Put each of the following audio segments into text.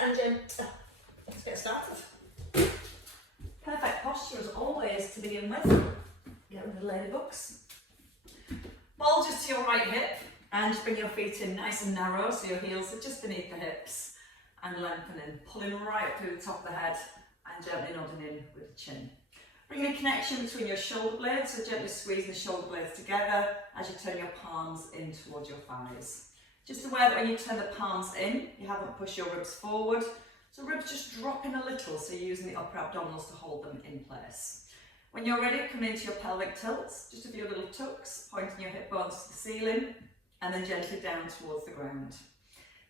and let's get started. Perfect posture as always to begin with. Get rid of the ladybugs. Ball just to your right hip and just bring your feet in nice and narrow so your heels are just beneath the hips and lengthening, pulling right up through the top of the head and gently nodding in with the chin. Bring a connection between your shoulder blades, so gently squeezing the shoulder blades together as you turn your palms in towards your thighs. Just aware that when you turn the palms in, you haven't pushed your ribs forward, so ribs just drop in a little, so you're using the upper abdominals to hold them in place. When you're ready, come into your pelvic tilts, just a few little tucks, pointing your hip bones to the ceiling, and then gently down towards the ground.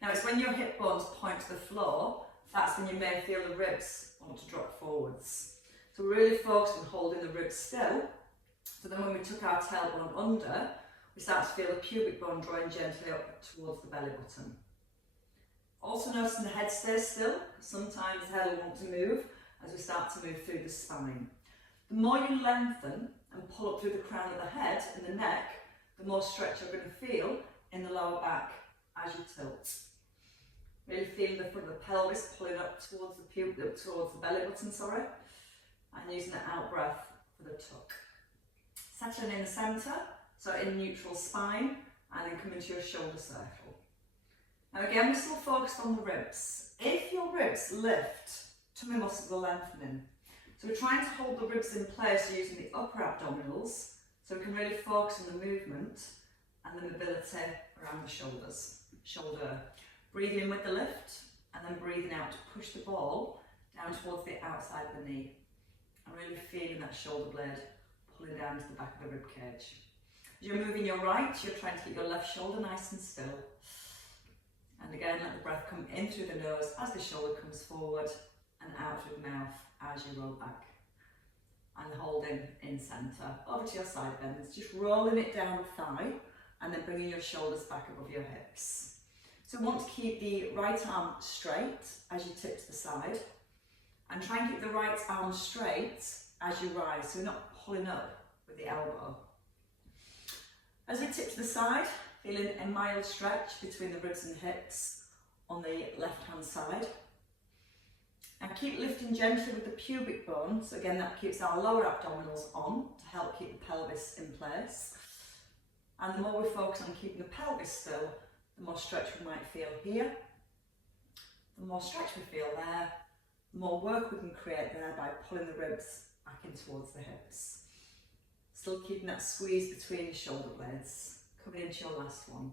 Now it's when your hip bones point to the floor, that's when you may feel the ribs want to drop forwards. So really focus on holding the ribs still, so then when we tuck our tailbone under, we start to feel the pubic bone drawing gently up towards the belly button. Also noticing the head stays still, sometimes the head will want to move as we start to move through the spine. The more you lengthen and pull up through the crown of the head and the neck, the more stretch you're going to feel in the lower back as you tilt. Really feeling the front of the pelvis pulling up towards the belly button, and using the out breath for the tuck. Settling in the centre, so in neutral spine, and then come into your shoulder circle. Now again, we're still focused on the ribs. If your ribs lift, tummy muscles are lengthening. So we're trying to hold the ribs in place using the upper abdominals, so we can really focus on the movement and the mobility around the shoulders. Shoulder. Breathing in with the lift, and then breathing out to push the ball down towards the outside of the knee. And really feeling that shoulder blade pulling down to the back of the rib cage. As you're moving your right, you're trying to keep your left shoulder nice and still. And again, let the breath come in through the nose as the shoulder comes forward and out through the mouth as you roll back. And holding in centre. Over to your side bends, just rolling it down the thigh and then bringing your shoulders back above your hips. So we want to keep the right arm straight as you tip to the side, and try and keep the right arm straight as you rise, so you're not pulling up with the elbow. As we tip to the side, feeling a mild stretch between the ribs and hips on the left hand side. And keep lifting gently with the pubic bone, so again that keeps our lower abdominals on to help keep the pelvis in place. And the more we focus on keeping the pelvis still, the more stretch we might feel here, the more stretch we feel there, the more work we can create there by pulling the ribs back in towards the hips. Still keeping that squeeze between the shoulder blades. Coming into your last one.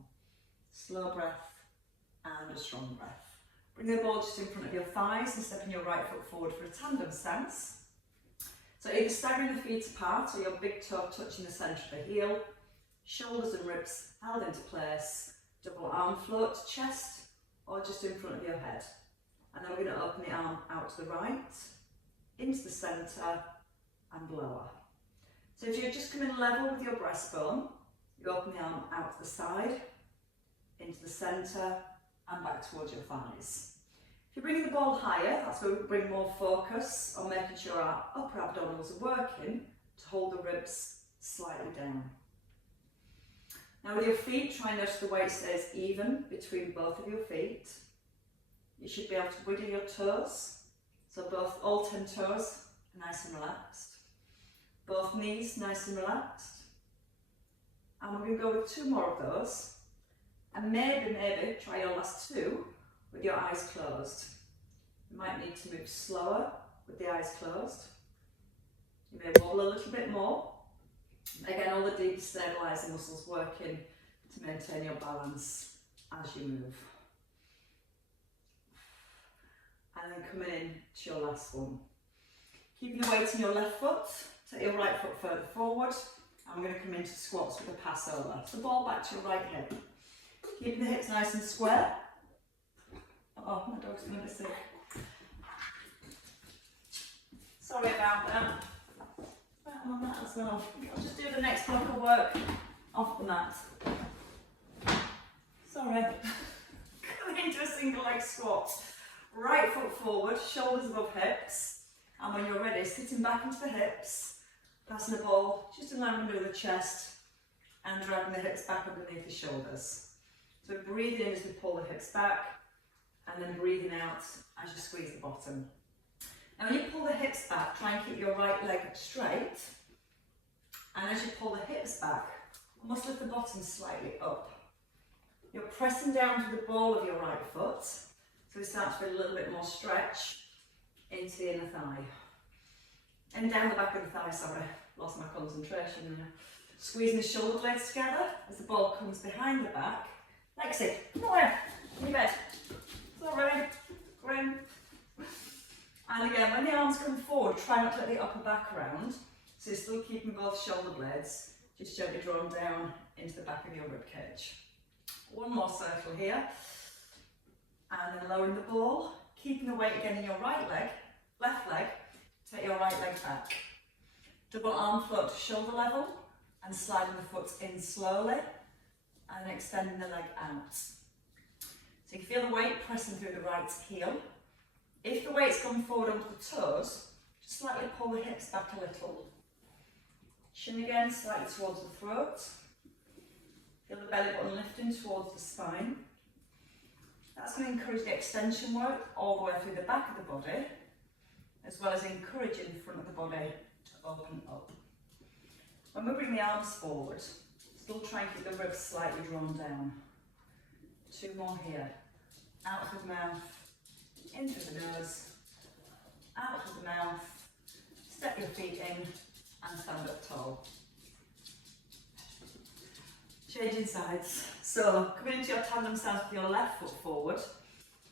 Slow breath and a strong breath. Bring the ball just in front of your thighs and stepping your right foot forward for a tandem stance. So either staggering the feet apart or your big toe touching the centre of the heel, shoulders and ribs held into place. Double arm float to chest or just in front of your head. And then we're going to open the arm out to the right, into the centre and lower. So if you're just coming level with your breastbone, you open the arm out to the side, into the centre and back towards your thighs. If you're bringing the ball higher, that's where we bring more focus on making sure our upper abdominals are working to hold the ribs slightly down. Now with your feet, try and notice the weight stays even between both of your feet. You should be able to wiggle your toes, so all 10 toes are nice and relaxed. Both knees nice and relaxed. And we're going to go with 2 more of those. And maybe try your last 2 with your eyes closed. You might need to move slower with the eyes closed. You may wobble a little bit more. Again, all the deep stabilising muscles working to maintain your balance as you move. And then coming in to your last one. Keeping the weight in your left foot, take your right foot further forward, and we're going to come into squats with a pass over. So ball back to your right hip. Keeping the hips nice and square. Oh, my dog's going to be sick. Sorry about that. On that as well. I'll just do the next block of work off the mat. Sorry. Coming into a single leg squat. Right foot forward, shoulders above hips. And when you're ready, sitting back into the hips, passing the ball just in line under the chest and dragging the hips back underneath the shoulders. So breathe in as we pull the hips back and then breathing out as you squeeze the bottom. Now when you pull the hips back, try and keep your right leg straight, and as you pull the hips back, almost lift the bottom slightly up. You're pressing down to the ball of your right foot, so we start to feel a little bit more stretch into the inner thigh. And down the back of the thigh, sorry, lost my concentration there. Squeezing the shoulder blades together as the ball comes behind the back. Lexi, come on, in your bed. It's all right, go in. And again, when the arms come forward, try not to let the upper back round. So you're still keeping both shoulder blades, just gently drawn down into the back of your rib cage. One more circle here. And then lowering the ball, keeping the weight again in your right leg, left leg, take your right leg back. Double arm float to shoulder level and sliding the foot in slowly and extending the leg out. So you can feel the weight pressing through the right heel. If the weight's gone forward onto the toes, just slightly pull the hips back a little. Chin again slightly towards the throat. Feel the belly button lifting towards the spine. That's going to encourage the extension work all the way through the back of the body, as well as encouraging the front of the body to open up. When we bring the arms forward, still try and keep the ribs slightly drawn down. 2 more here. Out through the mouth, in through the nose, out through the mouth, step your feet in and stand up tall. Changing sides. So coming into your tandem stance with your left foot forward,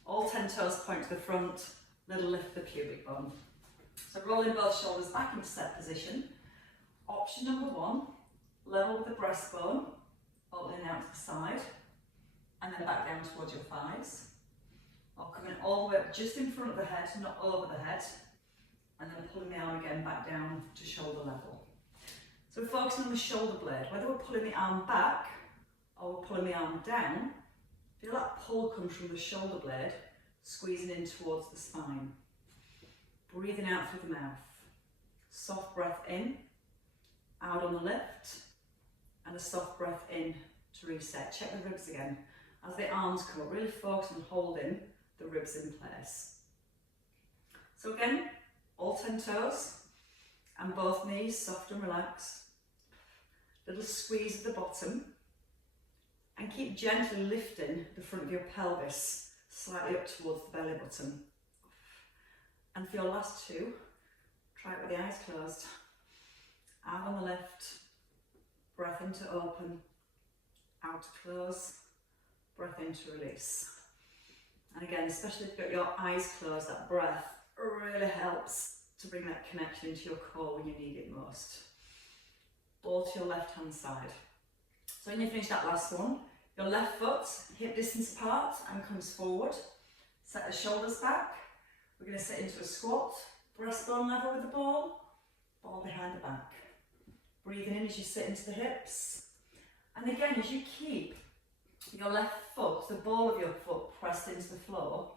all 10 toes point to the front, little lift the pubic bone. So rolling both shoulders back into set position. Option number 1, level with the breastbone, opening out to the side, and then back down towards your thighs. Or coming all the way up just in front of the head, not over the head, and then pulling the arm again back down to shoulder level. So we're focusing on the shoulder blade, whether we're pulling the arm back or we're pulling the arm down, feel that pull comes from the shoulder blade, squeezing in towards the spine. Breathing out through the mouth. Soft breath in, out on the lift, and a soft breath in to reset. Check the ribs again. As the arms come up, really focus on holding the ribs in place. So again, all 10 toes, and both knees soft and relaxed. Little squeeze at the bottom, and keep gently lifting the front of your pelvis slightly up towards the belly button. And for your last 2, try it with the eyes closed. Out on the lift, breath in to open, out to close, breath in to release. And again, especially if you've got your eyes closed, that breath really helps to bring that connection into your core when you need it most. Ball to your left hand side. So when you finish that last one, your left foot hip distance apart and comes forward. Set the shoulders back. We're going to sit into a squat, breastbone level with the ball behind the back. Breathing in as you sit into the hips. And again, as you keep your left foot, the ball of your foot pressed into the floor,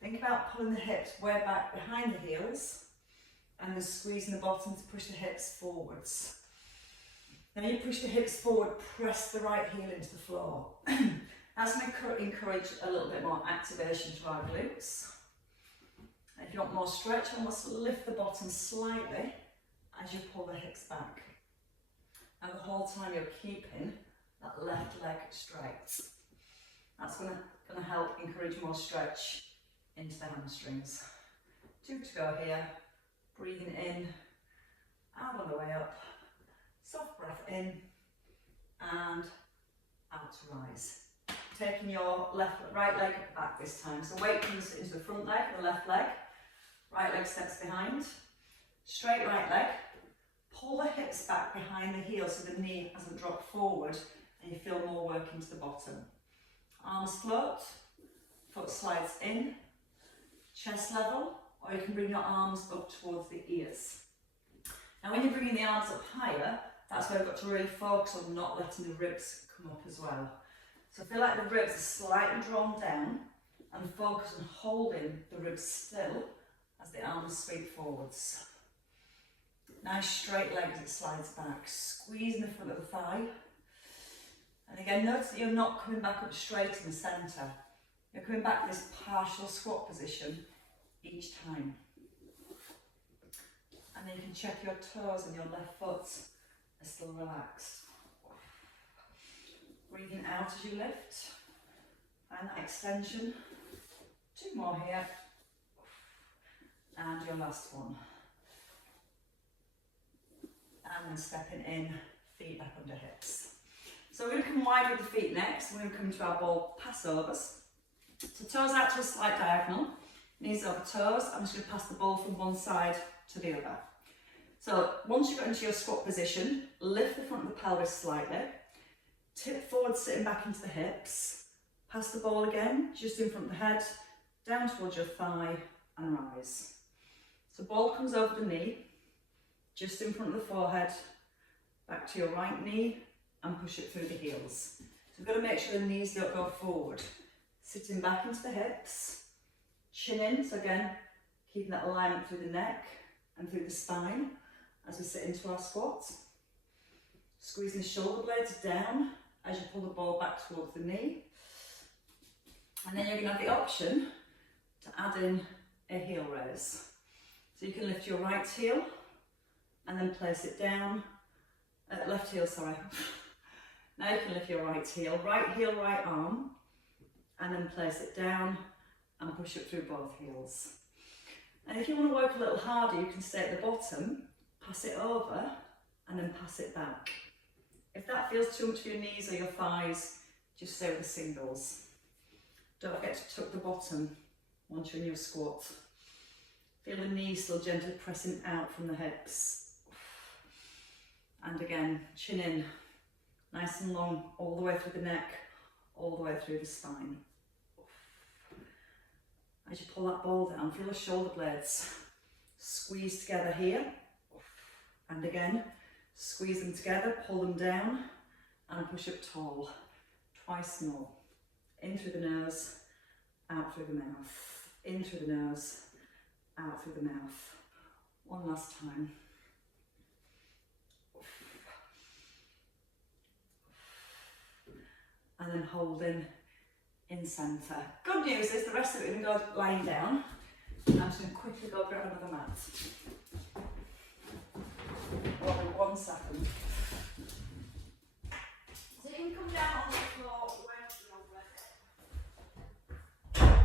think about pulling the hips way back behind the heels and then squeezing the bottom to push the hips forwards. Now you push the hips forward, press the right heel into the floor. That's going to encourage a little bit more activation to our glutes. And if you want more stretch, almost lift the bottom slightly as you pull the hips back. And the whole time you're keeping that left leg straight. That's going to help encourage more stretch into the hamstrings. 2 to go here. Breathing in, out on the way up. Soft breath in and out to rise. Taking your right leg back this time. So weight comes into the front leg, the left leg. Right leg steps behind. Straight right leg. Pull the hips back behind the heel so the knee hasn't dropped forward and you feel more work into the bottom. Arms float, foot slides in, chest level, or you can bring your arms up towards the ears. Now when you're bringing the arms up higher, that's where we've got to really focus on not letting the ribs come up as well. So feel like the ribs are slightly drawn down and focus on holding the ribs still as the arms sweep forwards. Nice straight leg as it slides back, squeezing the front of the thigh. And again, notice that you're not coming back up straight in the centre. You're coming back to this partial squat position each time. And then you can check your toes and your left foot are still relaxed. Breathing out as you lift. And that extension. 2 more here. And your last one. And then stepping in, feet back under hips. So we're going to come wide with the feet next. We're going to come to our ball passovers. So toes out to a slight diagonal. Knees over toes. I'm just going to pass the ball from one side to the other. So once you get into your squat position, lift the front of the pelvis slightly. Tip forward, sitting back into the hips. Pass the ball again, just in front of the head, down towards your thigh and rise. So ball comes over the knee, just in front of the forehead, back to your right knee and push it through the heels. So we've got to make sure the knees don't go forward. Sitting back into the hips, chin in, so again, keeping that alignment through the neck and through the spine as we sit into our squats. Squeezing the shoulder blades down as you pull the ball back towards the knee. And then you're going to have the option to add in a heel raise. So you can lift your right heel and then place it down, left heel, sorry. Now you can lift your right heel, right arm, and then place it down and push it through both heels. And if you want to work a little harder, you can stay at the bottom, pass it over, and then pass it back. If that feels too much for your knees or your thighs, just stay with the singles. Don't forget to tuck the bottom once you're in your squat. Feel the knees still gently pressing out from the hips. And again, chin in, nice and long, all the way through the neck, all the way through the spine. As you pull that ball down, feel the shoulder blades squeeze together here. And again, squeeze them together, pull them down, and push up tall. Twice more. In through the nose, out through the mouth. In through the nose, out through the mouth. One last time. And then holding in centre. Good news is the rest of it, we're going to go lying down. I'm just going to quickly go grab another mat. Only 1 second. So you can come down on the floor when you're ready.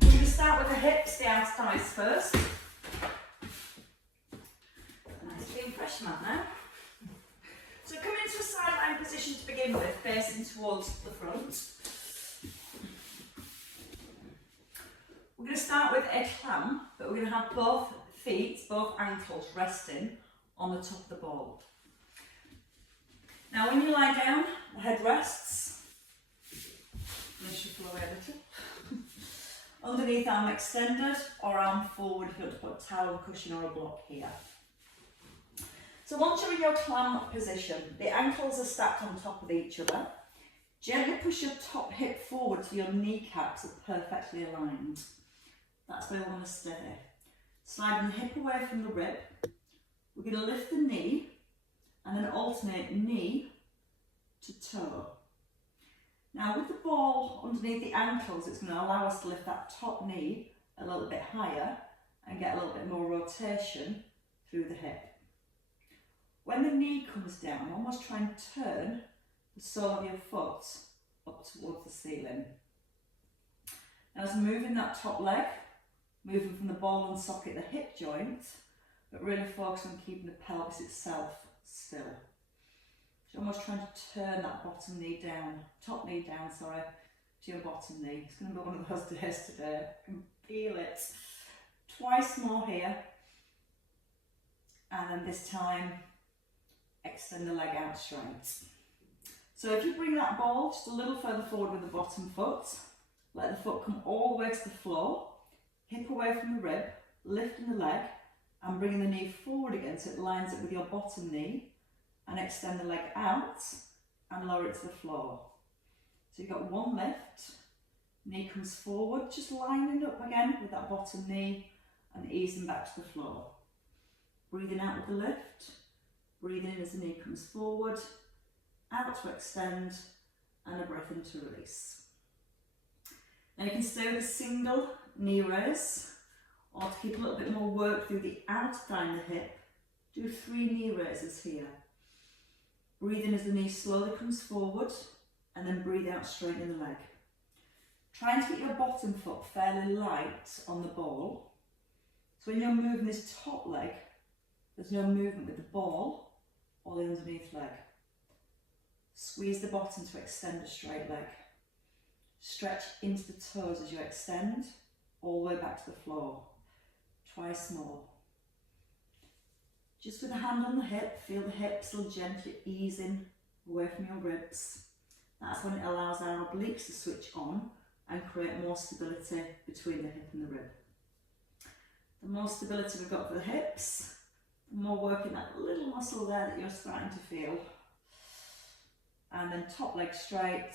We're going to start with the hips, the outer thighs first. Nice clean fresh mat now. So come into a sideline position to begin with, facing towards the front. We're going to start with a clamp, but we're going to have both feet, both ankles resting on the top of the ball. Now when you lie down, the head rests. Let me shuffle away a little. Underneath, arm extended or arm forward if you want to put a towel, cushion or a block here. So once you're in your clamp position, the ankles are stacked on top of each other. Gently push your top hip forward till your kneecaps are perfectly aligned. That's where we want to stay. Sliding the hip away from the rib. We're going to lift the knee and then alternate knee to toe. Now with the ball underneath the ankles, it's going to allow us to lift that top knee a little bit higher and get a little bit more rotation through the hip. When the knee comes down, almost try and turn the sole of your foot up towards the ceiling. Now as moving that top leg, moving from the ball and socket, the hip joint, but really focus on keeping the pelvis itself still. So almost trying to turn that bottom knee down, top knee down, sorry, to your bottom knee. It's going to be one of those days today. I can feel it. Twice more here. And then this time, extend the leg out straight. So if you bring that ball just a little further forward with the bottom foot, let the foot come all the way to the floor, hip away from the rib, lifting the leg and bringing the knee forward again so it lines up with your bottom knee, and extend the leg out and lower it to the floor. So you've got one lift, knee comes forward, just lining up again with that bottom knee and easing back to the floor. Breathing out with the lift, breathing in as the knee comes forward, out to extend, and a breath in to release. And you can stay with a single knee raise, or to keep a little bit more work through the outer thigh and the hip, do 3 knee raises here. Breathe in as the knee slowly comes forward, and then breathe out, straighten the leg. Try and keep your bottom foot fairly light on the ball. So when you're moving this top leg, there's no movement with the ball or the underneath leg. Squeeze the bottom to extend a straight leg. Stretch into the toes as you extend, all the way back to the floor. Twice more. Just with a hand on the hip, feel the hip still gently easing away from your ribs. That's when it allows our obliques to switch on and create more stability between the hip and the rib. The more stability we've got for the hips, the more working that little muscle there that you're starting to feel. And then top leg straight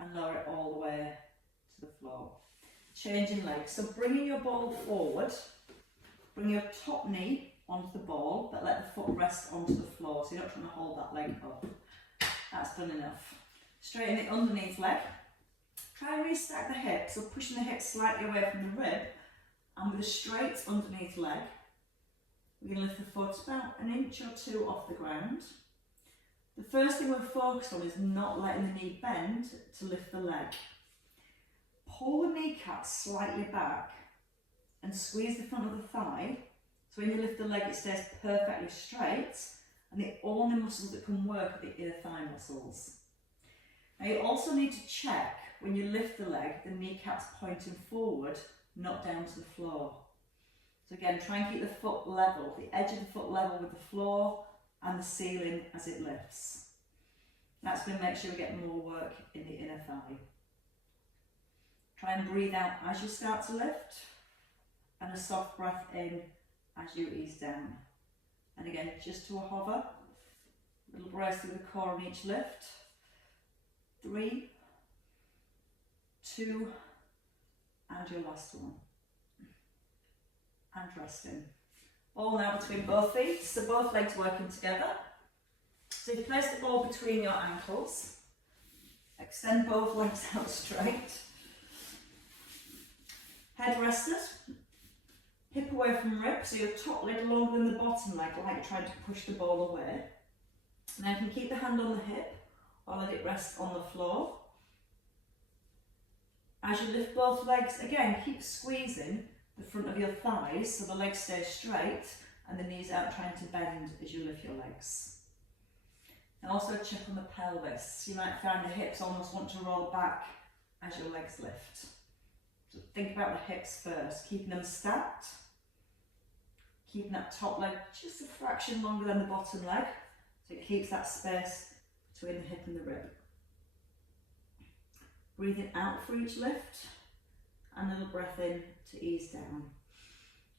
and lower it all the way to the floor. Changing legs. So bringing your ball forward, bring your top knee onto the ball, but let the foot rest onto the floor, so you're not trying to hold that leg up. That's done enough. Straighten the underneath leg. Try and restack the hips, so pushing the hips slightly away from the rib, and with a straight underneath leg, we're going to lift the foot about 1 inch or 2 off the ground. The first thing we're focused on is not letting the knee bend to lift the leg. Pull the kneecap slightly back and squeeze the front of the thigh, so when you lift the leg it stays perfectly straight, and the only muscles that can work are the inner thigh muscles. Now you also need to check when you lift the leg, the kneecap's pointing forward, not down to the floor. So again, try and keep the foot level, the edge of the foot level with the floor and the ceiling as it lifts. That's going to make sure we get more work in the inner thigh. Try and breathe out as you start to lift, and a soft breath in as you ease down. And again, just to a hover, little brace through the core on each lift. 3, 2, and your last one. And resting. Ball now between both feet, so both legs working together. So you place the ball between your ankles, extend both legs out straight, head rested, hip away from rib, so your top leg longer than the bottom leg, like you're trying to push the ball away. Now you can keep the hand on the hip or let it rest on the floor. As you lift both legs, again, keep squeezing the front of your thighs so the legs stay straight and the knees aren't trying to bend as you lift your legs. And also check on the pelvis. You might find the hips almost want to roll back as your legs lift. So think about the hips first, keeping them stacked, keeping that top leg just a fraction longer than the bottom leg, so it keeps that space between the hip and the rib. Breathing out for each lift, and a little breath in to ease down.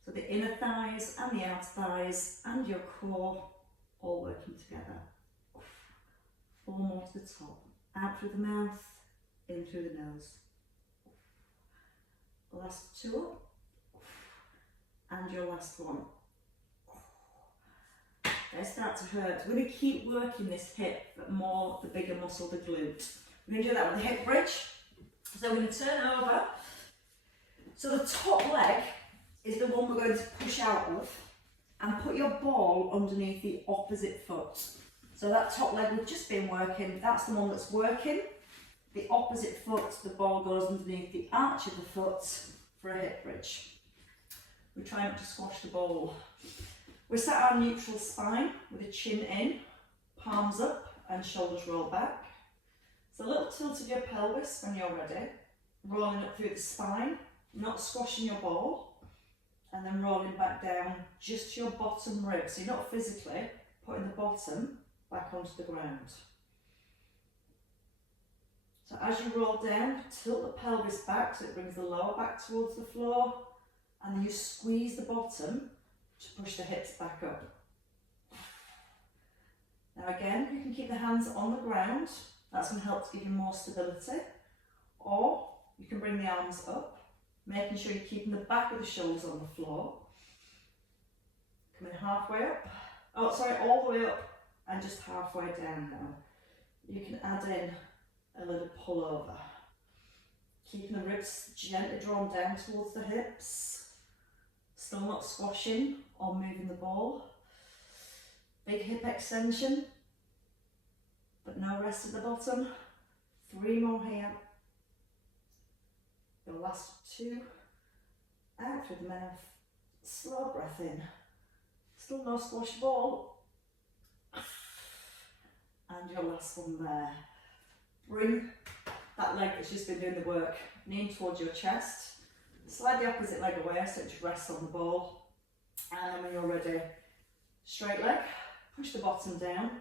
So the inner thighs and the outer thighs and your core all working together. 4 more to the top. Out through the mouth, in through the nose. Last 2 up. And your last one. They start to hurt. We're going to keep working this hip, but more the bigger muscle, the glute. We're going to do that with the hip bridge. So we're going to turn over. So the top leg is the one we're going to push out of, and put your ball underneath the opposite foot. So that top leg we've just been working, that's the one that's working. The opposite foot, the ball goes underneath the arch of the foot for a hip bridge. We're trying not to squash the ball. We're sat on neutral spine with the chin in, palms up and shoulders roll back. So a little tilt of your pelvis when you're ready, rolling up through the spine, not squashing your ball, and then rolling back down just to your bottom rib. So you're not physically putting the bottom back onto the ground. So as you roll down, tilt the pelvis back so it brings the lower back towards the floor, and then you squeeze the bottom to push the hips back up. Now again, you can keep the hands on the ground. That's going to help to give you more stability. Or you can bring the arms up, making sure you're keeping the back of the shoulders on the floor. Coming halfway up. Oh, sorry, all the way up and just halfway down now. You can add in a little pull over. Keeping the ribs gently drawn down towards the hips. Still not squashing or moving the ball. Big hip extension, but no rest at the bottom. 3 more here. The last 2. Out through the mouth. Slow breath in. Still no squash ball. And your last one there. Bring that leg that's just been doing the work, knee towards your chest. Slide the opposite leg away so it just rests on the ball. And then when you're ready, straight leg, push the bottom down.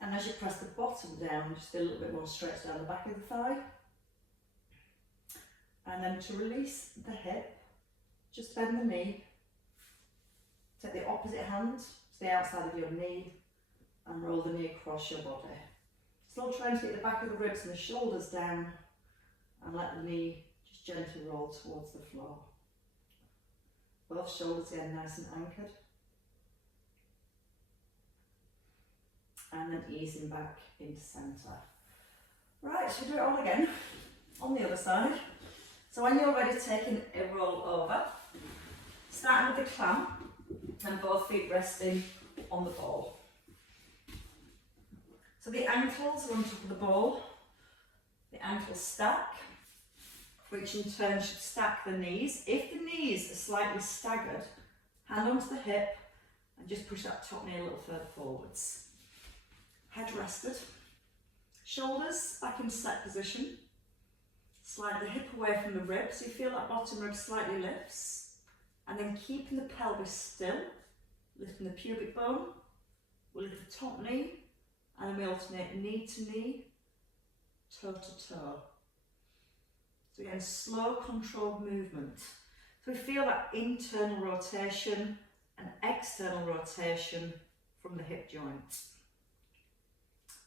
And as you press the bottom down, just a little bit more stretch down the back of the thigh. And then to release the hip, just bend the knee. Take the opposite hand to the outside of your knee and roll the knee across your body. Still trying to get the back of the ribs and the shoulders down and let the knee just gently roll towards the floor. Both shoulders again nice and anchored. And then easing back into centre. Right, so do it all again on the other side. So when you're ready, taking a roll over, starting with the clamp and both feet resting on the ball. So the ankles are on top of the ball, the ankles stack, which in turn should stack the knees. If the knees are slightly staggered, hand onto the hip and just push that top knee a little further forwards. Head rested, shoulders back in set position. Slide the hip away from the rib so you feel that bottom rib slightly lifts, and then keeping the pelvis still, lifting the pubic bone. We'll lift the top knee, and then we alternate knee to knee, toe to toe. So again, slow controlled movement. So we feel that internal rotation and external rotation from the hip joint.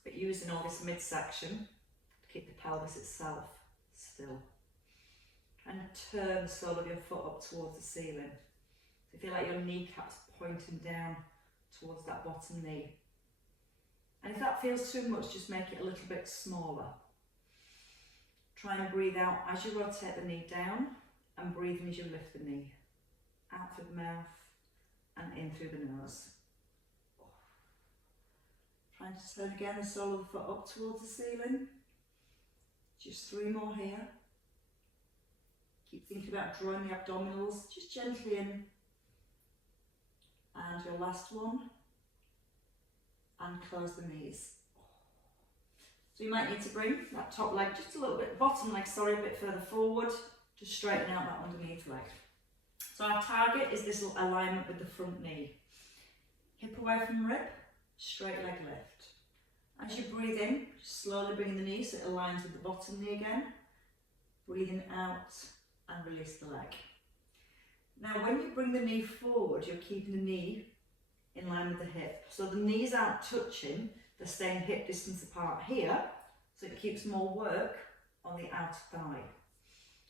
But using all this midsection to keep the pelvis itself still. And turn the sole of your foot up towards the ceiling. So you feel like your kneecaps pointing down towards that bottom knee. And if that feels too much, just make it a little bit smaller. Try and breathe out as you rotate the knee down and breathe in as you lift the knee. Out through the mouth and in through the nose. Trying to turn again the sole of the foot up towards the ceiling. Just 3 more here. Keep thinking about drawing the abdominals just gently in. And your last one. And close the knees. So you might need to bring that top leg just a little bit, bottom leg, sorry, a bit further forward to straighten out that underneath leg. So our target is this little alignment with the front knee. Hip away from rib, straight leg lift. As you breathe in, just slowly bringing the knee so it aligns with the bottom knee again. Breathing out and release the leg. Now when you bring the knee forward, you're keeping the knee in line with the hip. So the knees aren't touching, they're staying hip distance apart here, so it keeps more work on the outer thigh.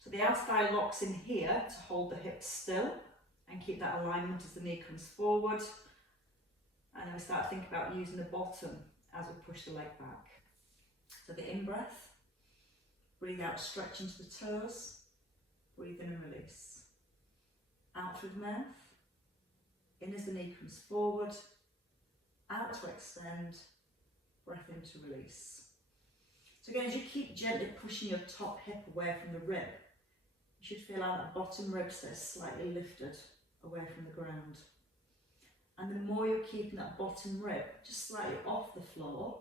So the outer thigh locks in here to hold the hips still and keep that alignment as the knee comes forward. And then we start to think about using the bottom as we push the leg back. So the in-breath, breathe out, stretch into the toes, breathe in and release. Out through the mouth, in as the knee comes forward, out to extend, breath in to release. So again, as you keep gently pushing your top hip away from the rib, you should feel like that bottom rib stays slightly lifted away from the ground. And the more you're keeping that bottom rib just slightly off the floor,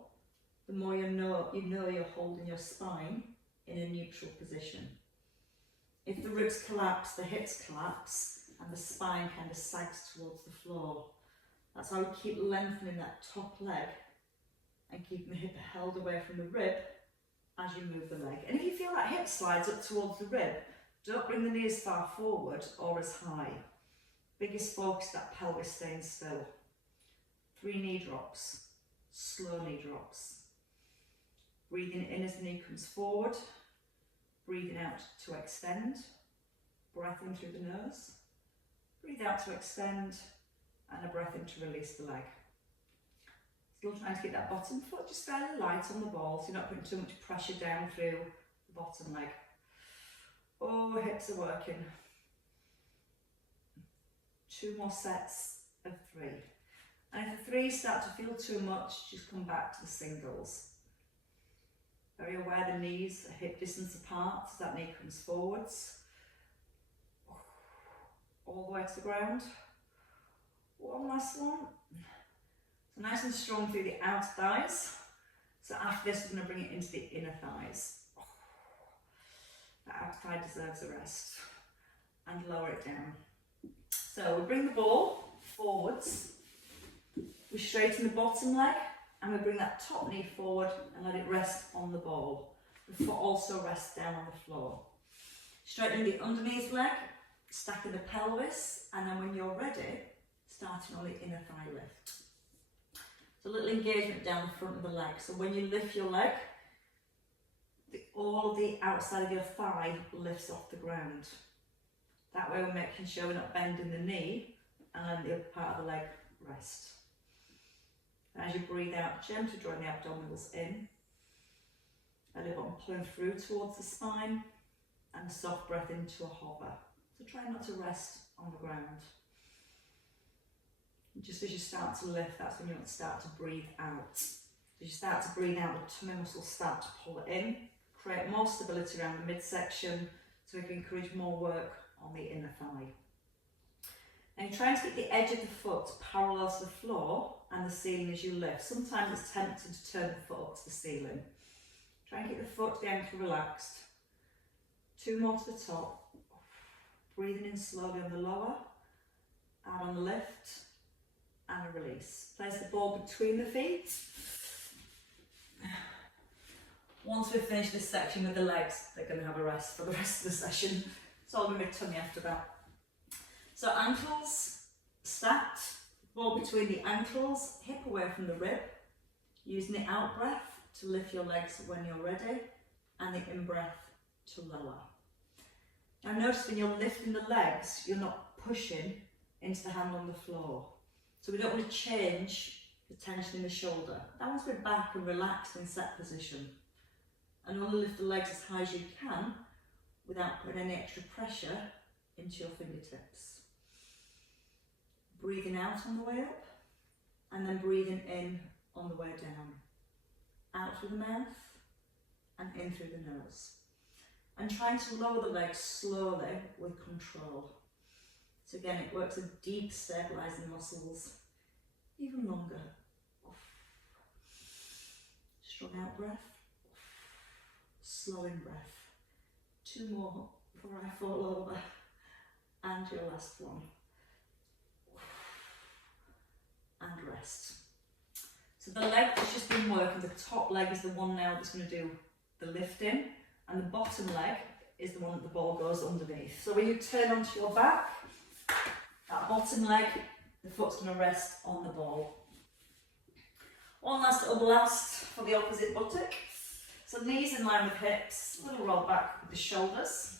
the more you know you're holding your spine in a neutral position. If the ribs collapse, the hips collapse, and the spine kind of sags towards the floor. That's how we keep lengthening that top leg and keeping the hip held away from the rib as you move the leg. And if you feel that hip slides up towards the rib, don't bring the knee as far forward or as high. Biggest focus, that pelvis staying still. 3 knee drops, slow knee drops. Breathing in as the knee comes forward, breathing out to extend, breath in through the nose, breathe out to extend, and a breath in to release the leg. Still trying to get that bottom foot just fairly light on the ball, so you're not putting too much pressure down through the bottom leg. Oh, hips are working. 2 more sets of 3. And if the 3s start to feel too much, just come back to the singles. Very aware the knees are hip distance apart as that knee comes forwards. All the way to the ground. One last one. So nice and strong through the outer thighs. So after this, we're going to bring it into the inner thighs. The outer thigh deserves a rest. And lower it down. So we bring the ball forwards. We straighten the bottom leg. And we bring that top knee forward and let it rest on the ball. The foot also rests down on the floor. Straightening the underneath leg, stacking the pelvis, and then when you're ready, starting on the inner thigh lift. So a little engagement down the front of the leg. So when you lift your leg, all of the outside of your thigh lifts off the ground. That way we're making sure we're not bending the knee and letting the upper part of the leg rest. As you breathe out, gently drawing the abdominals in. Belly button pulling through towards the spine. And a soft breath into a hover. So try not to rest on the ground. And just as you start to lift, that's when you want to start to breathe out. As you start to breathe out, the tummy muscles start to pull it in. Create more stability around the midsection so we can encourage more work on the inner thigh. And you're trying to keep the edge of the foot parallel to the floor and the ceiling as you lift. Sometimes it's tempting to turn the foot up to the ceiling. Try and keep the foot, the ankle relaxed. 2 more to the top. Breathing in slowly on the lower. Out on the lift. And a release. Place the ball between the feet. Once we've finished this section with the legs, they're going to have a rest for the rest of the session. It's all going to be tummy after that. So ankles stacked, ball between the ankles, hip away from the rib, using the out breath to lift your legs when you're ready, and the in breath to lower. Now notice when you're lifting the legs, you're not pushing into the hand on the floor. So we don't want to change the tension in the shoulder. That one's been back and relaxed in set position. And only lift the legs as high as you can without putting any extra pressure into your fingertips. Breathing out on the way up, and then breathing in on the way down. Out through the mouth, and in through the nose. And trying to lower the legs slowly with control. So again, it works with deep stabilising muscles, even longer. Strong out breath, slow in breath. 2 more before I fall over, and your last one. And rest. So the leg that's just been working, the top leg is the one now that's going to do the lifting, and the bottom leg is the one that the ball goes underneath. So when you turn onto your back, that bottom leg, the foot's going to rest on the ball. One last little blast for the opposite buttock. So knees in line with hips, a little roll back with the shoulders,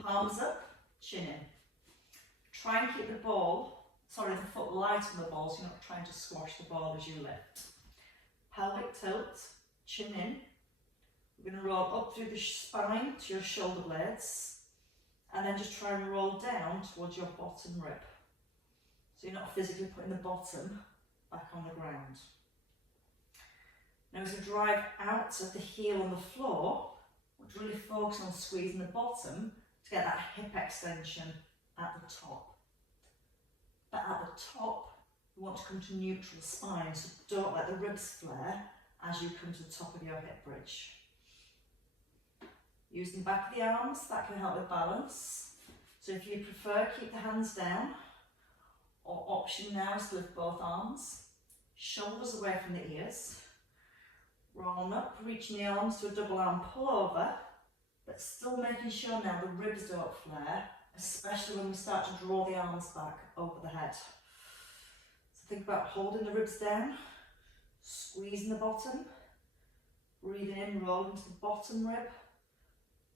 palms up, chin in. Try and keep the foot light on the ball so you're not trying to squash the ball as you lift. Pelvic tilt, chin in. We're going to roll up through the spine to your shoulder blades, and then just try and roll down towards your bottom rib. So you're not physically putting the bottom back on the ground. Now as we drive out of the heel on the floor, we're really focusing on squeezing the bottom to get that hip extension at the top. But at the top, you want to come to neutral spine, so don't let the ribs flare as you come to the top of your hip bridge. Using the back of the arms, that can help with balance. So if you prefer, keep the hands down, or option now is to lift both arms, shoulders away from the ears, rolling up, reaching the arms to a double arm pull over, but still making sure now the ribs don't flare, especially when we start to draw the arms back over the head. So think about holding the ribs down, squeezing the bottom, breathing in, rolling to the bottom rib,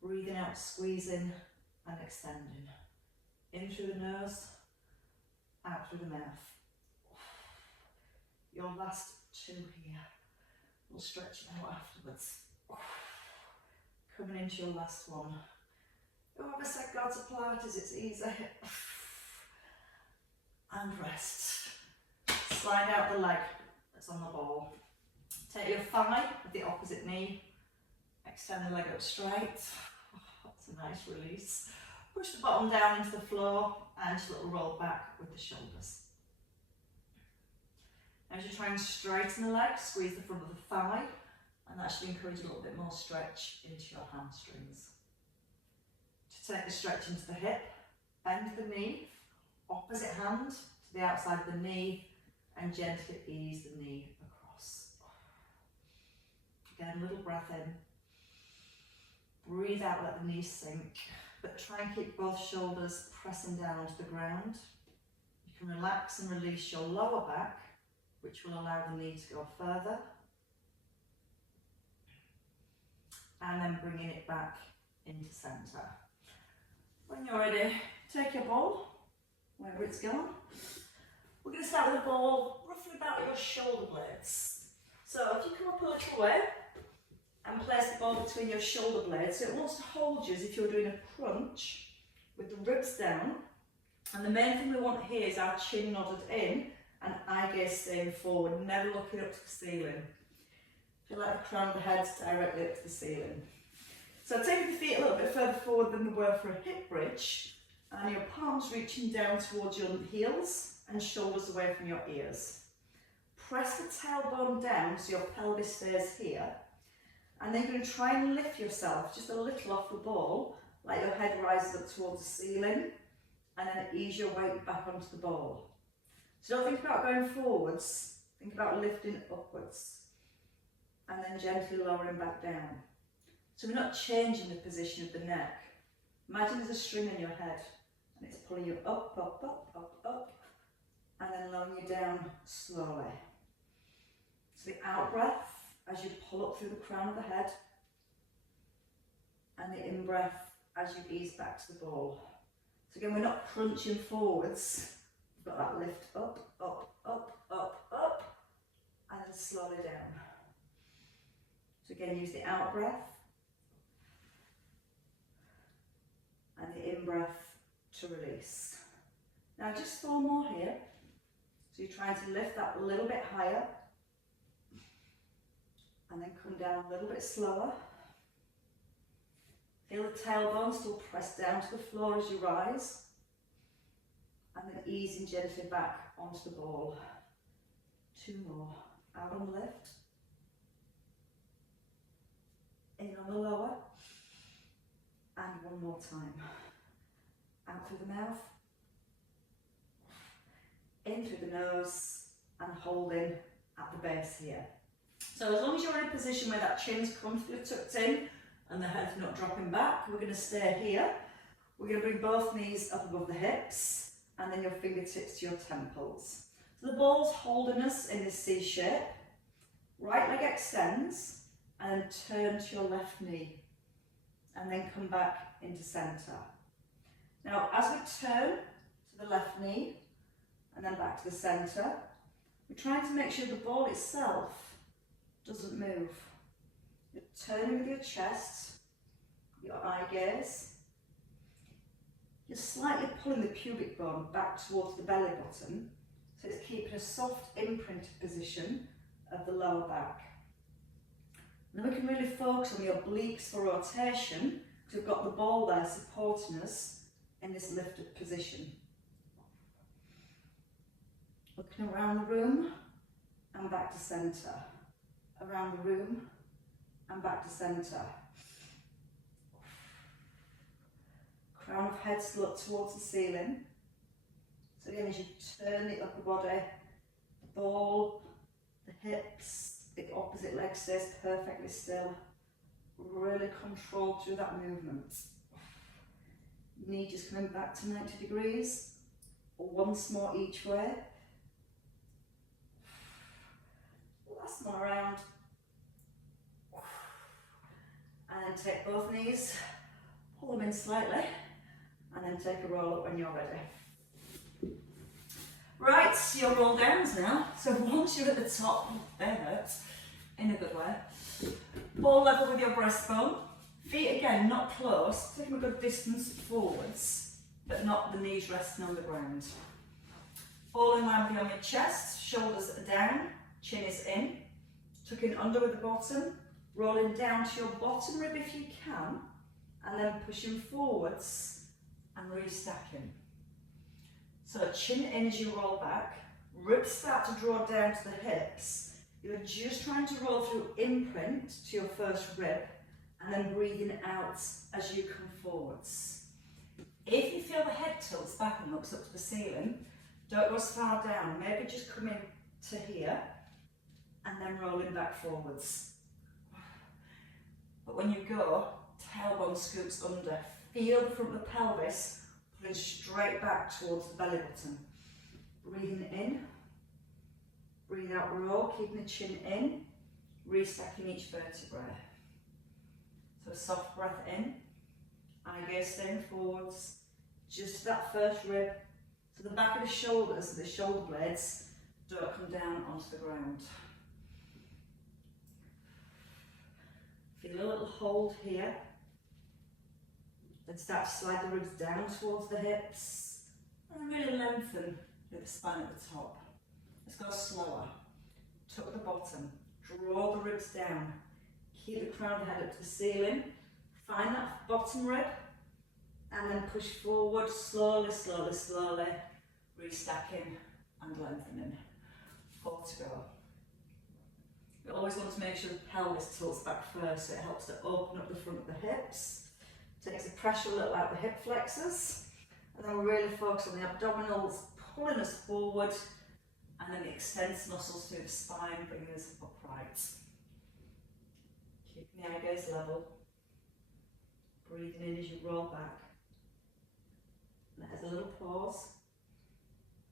breathing out, squeezing and extending. In through the nose, out through the mouth. Your last 2 here. We'll stretch it out afterwards. Coming into your last one. Whoever said go to Pilates, it's easy. And rest. Slide out the leg that's on the ball. Take your thigh with the opposite knee. Extend the leg up straight. Oh, that's a nice release. Push the bottom down into the floor and just a little roll back with the shoulders. As you try and straighten the leg, squeeze the front of the thigh, and that should encourage a little bit more stretch into your hamstrings. To take the stretch into the hip, bend the knee, opposite hand to the outside of the knee, and gently ease the knee across. Again, a little breath in. Breathe out, let the knee sink, but try and keep both shoulders pressing down onto the ground. You can relax and release your lower back, which will allow the knee to go further. And then bringing it back into centre. When you're ready, take your ball, wherever it's gone. We're going to start with a ball roughly about your shoulder blades. So if you come up a little way and place the ball between your shoulder blades, so it wants to hold you as if you're doing a crunch with the ribs down. And the main thing we want here is our chin nodded in and eye gaze staying forward, never looking up to the ceiling. Feel like the crown of the head's directly up to the ceiling. So take the feet a little bit further forward than they were for a hip bridge, and your palms reaching down towards your heels and shoulders away from your ears. Press the tailbone down so your pelvis stays here, and then you're going to try and lift yourself just a little off the ball, like your head rises up towards the ceiling, and then ease your weight back onto the ball. So don't think about going forwards, think about lifting upwards, and then gently lowering back down. So we're not changing the position of the neck. Imagine there's a string in your head, and it's pulling you up, up, up, up, up, and then lowering you down slowly. So the out breath as you pull up through the crown of the head, and the in breath as you ease back to the ball. So again, we're not crunching forwards, we've got that lift up, up, up, up, up, and then slowly down. So again, use the out breath and the in breath to release. Now just 4 more here. So you're trying to lift that a little bit higher and then come down a little bit slower. Feel the tailbone still press down to the floor as you rise, and then easing gently back onto the ball. 2 more. Out on the lift, in on the lower, and 1 more time. Out through the mouth, in through the nose, and holding at the base here. So as long as you're in a position where that chin's comfortably tucked in and the head's not dropping back, we're going to stay here. We're going to bring both knees up above the hips and then your fingertips to your temples. So the ball's holding us in this C shape. Right leg extends and turn to your left knee and then come back into centre. Now as we turn to the left knee and then back to the centre, we're trying to make sure the ball itself doesn't move. You're turning with your chest, your eye gaze. You're slightly pulling the pubic bone back towards the belly button, so it's keeping a soft imprinted position of the lower back. And then we can really focus on your obliques for rotation, because we've got the ball there supporting us in this lifted position. Looking around the room and back to centre. Around the room and back to centre. Crown of head still up towards the ceiling. So again, as you turn the upper body, the ball, the hips, the opposite leg stays perfectly still. Really control through that movement. Knee just coming back to 90 degrees. Once more each way. Last one around. And then take both knees, pull them in slightly, and then take a roll up when you're ready. Right, so your roll downs now. So once you're at the top, they hurt, in a good way. Ball level with your breastbone, Feet again, not close, take them a good distance forwards, but not the knees resting on the ground. All in line with on your chest, shoulders are down, chin is in, tucking under with the bottom, rolling down to your bottom rib if you can, and then pushing forwards and restacking. So chin in as you roll back, ribs start to draw down to the hips. You're just trying to roll through imprint to your first rib, and then breathing out as you come forwards. If you feel the head tilts back and looks up to the ceiling, don't go as far down, maybe just come in to here, and then rolling back forwards. But when you go, tailbone scoops under. Feel the front of the pelvis pulling straight back towards the belly button. Breathing in, breathe out, roll, keeping the chin in, restacking each vertebrae. So a soft breath in, eye gaze staying forwards, just to that first rib, so the back of the shoulders, the shoulder blades, don't come down onto the ground. Feel a little hold here, then start to slide the ribs down towards the hips, and really lengthen with the spine at the top. Let's go slower. Tuck the bottom, draw the ribs down, keep the crown of the head up to the ceiling, find that bottom rib, and then push forward slowly, slowly, slowly, restacking and lengthening. 4 to go. You always want to make sure the pelvis tilts back first, so it helps to open up the front of the hips, takes the pressure a little out the hip flexors, and then really focus on the abdominals, pulling us forward, and then extends muscles through the spine, bringing us upright. Keeping the eye gaze level, breathing in as you roll back. There's a little pause,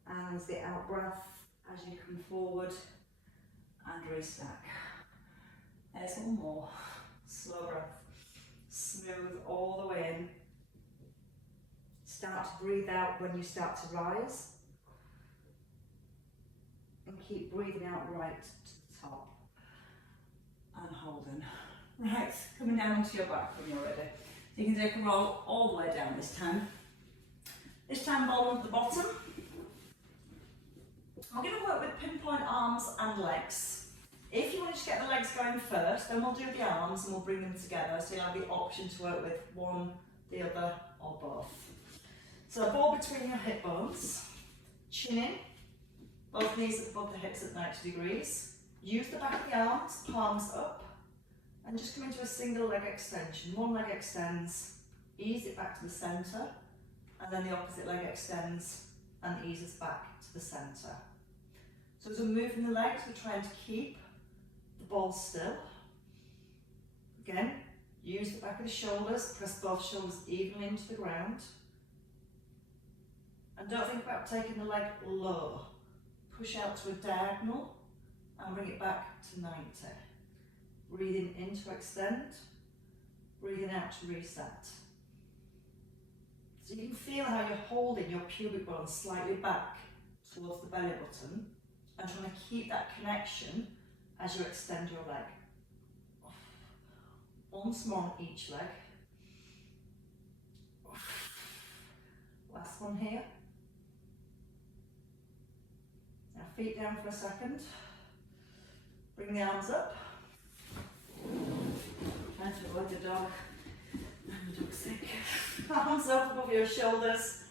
and there's the out breath as you come forward and restack. There's one more. Slow breath. Smooth all the way in. Start to breathe out when you start to rise. And keep breathing out right to the top. And holding. Right, coming down onto your back when you're ready. You can take a roll all the way down this time. This time ball onto the bottom. I'm going to work with pinpoint arms and legs. If you want to just get the legs going first, then we'll do the arms and we'll bring them together, so you'll have the option to work with one, the other, or both. So a ball between your hip bones, chin in, both knees above the hips at 90 degrees. Use the back of the arms, palms up, and just come into a single leg extension. One leg extends, ease it back to the centre, and then the opposite leg extends and eases back to the centre. So as we're moving the legs, we're trying to keep the ball still. Again, use the back of the shoulders, press both shoulders evenly into the ground. And don't think about taking the leg low. Push out to a diagonal and bring it back to 90. Breathing in to extend, breathing out to reset. So you can feel how you're holding your pubic bone slightly back towards the belly button and trying to keep that connection as you extend your leg. Once more on each leg. Last one here. Now feet down for a second. Bring the arms up. Trying to avoid the dog. The dog's sick. Arms up above your shoulders.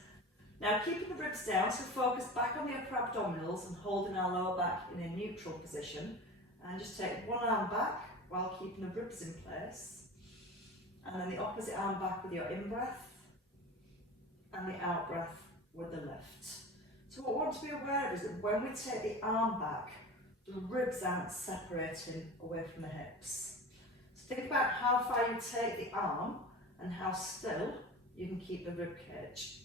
Now keeping the ribs down, so focus back on the upper abdominals and holding our lower back in a neutral position. And just take one arm back while keeping the ribs in place. And then the opposite arm back with your in-breath and the out-breath with the lift. So what we want to be aware of is that when we take the arm back, the ribs aren't separating away from the hips. So think about how far you take the arm and how still you can keep the rib cage.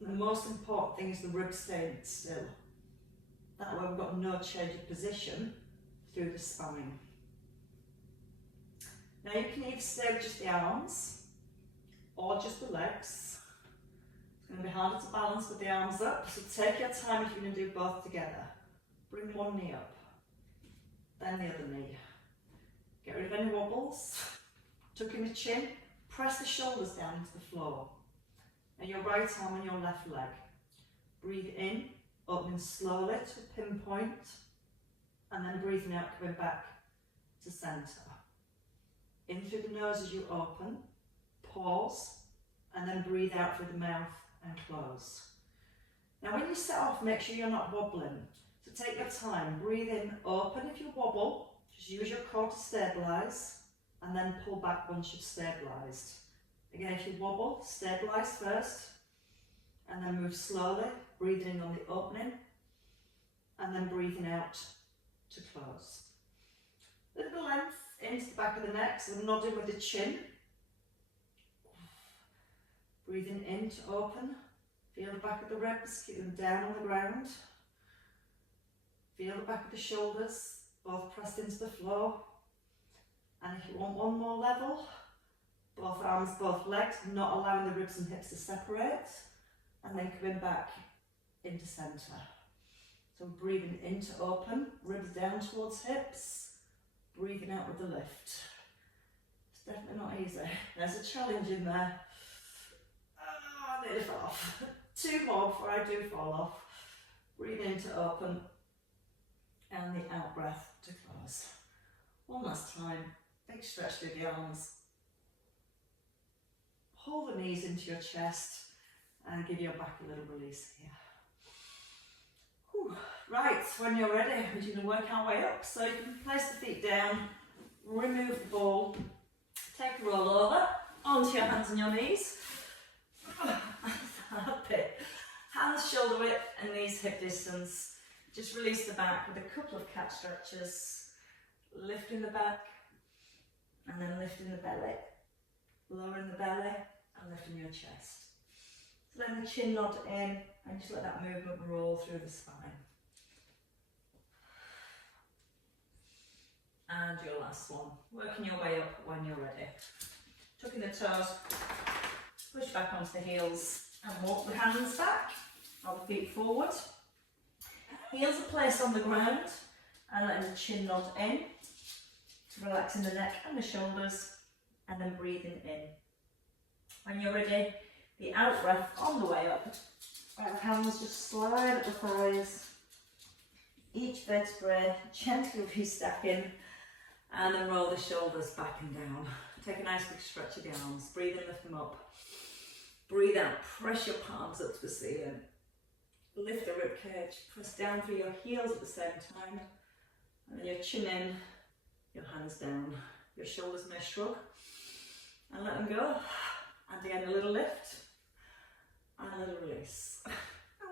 And the most important thing is the ribs staying still. That way we've got no change of position through the spine. Now you can either stay with just the arms or just the legs. It's going to be harder to balance with the arms up, so take your time if you're going to do both together. Bring one knee up, then the other knee. Get rid of any wobbles, tuck in the chin, press the shoulders down into the floor. And your right arm and your left leg. Breathe in, opening slowly to a pinpoint, and then breathing out, coming back to centre. In through the nose as you open, pause, and then breathe out through the mouth and close. Now when you set off, make sure you're not wobbling. So take your time, breathe in, open if you wobble, just use your core to stabilise, and then pull back once you've stabilised. Again, if you wobble, stabilise first, and then move slowly, breathing in on the opening, and then breathing out to close. A little bit of length into the back of the neck, so nodding with the chin. Breathing in to open, feel the back of the ribs, keep them down on the ground. Feel the back of the shoulders, both pressed into the floor. And if you want one more level, both arms, both legs, not allowing the ribs and hips to separate, and then coming back into centre. So breathing in to open, ribs down towards hips, breathing out with the lift. It's definitely not easy. There's a challenge in there. Oh, I nearly fell off. 2 more before I do fall off. Breathe in to open, and the out breath to close. One last time, big stretch through the arms. Pull the knees into your chest and give your back a little release here. Whew. Right, when you're ready, we're going to work our way up. So you can place the feet down, remove the ball, take a roll over, onto your hands and your knees. That bit. Hands shoulder width and knees hip distance. Just release the back with a couple of cat stretches. Lifting the back, and then lifting the belly. Lowering the belly, and lifting your chest. So then the chin nod in, and just let that movement roll through the spine. And your last one. Working your way up when you're ready. Tucking the toes, push back onto the heels, and walk the hands back, or the feet forward. Heels are placed on the ground, and letting the chin nod in. Relaxing the neck and the shoulders, and then breathing in. When you're ready, the out breath on the way up. Right, hands just slide up the thighs. Each vertebrae gently restacking, and then roll the shoulders back and down. Take a nice big stretch of the arms. Breathe in, lift them up. Breathe out, press your palms up to the ceiling. Lift the rib cage, press down through your heels at the same time. And then your chin in, your hands down. Your shoulders may shrug. And let them go. And again, a little lift. And a little release. And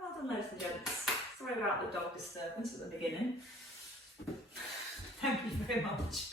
well done, ladies and gents. Sorry about the dog disturbance at the beginning. Thank you very much.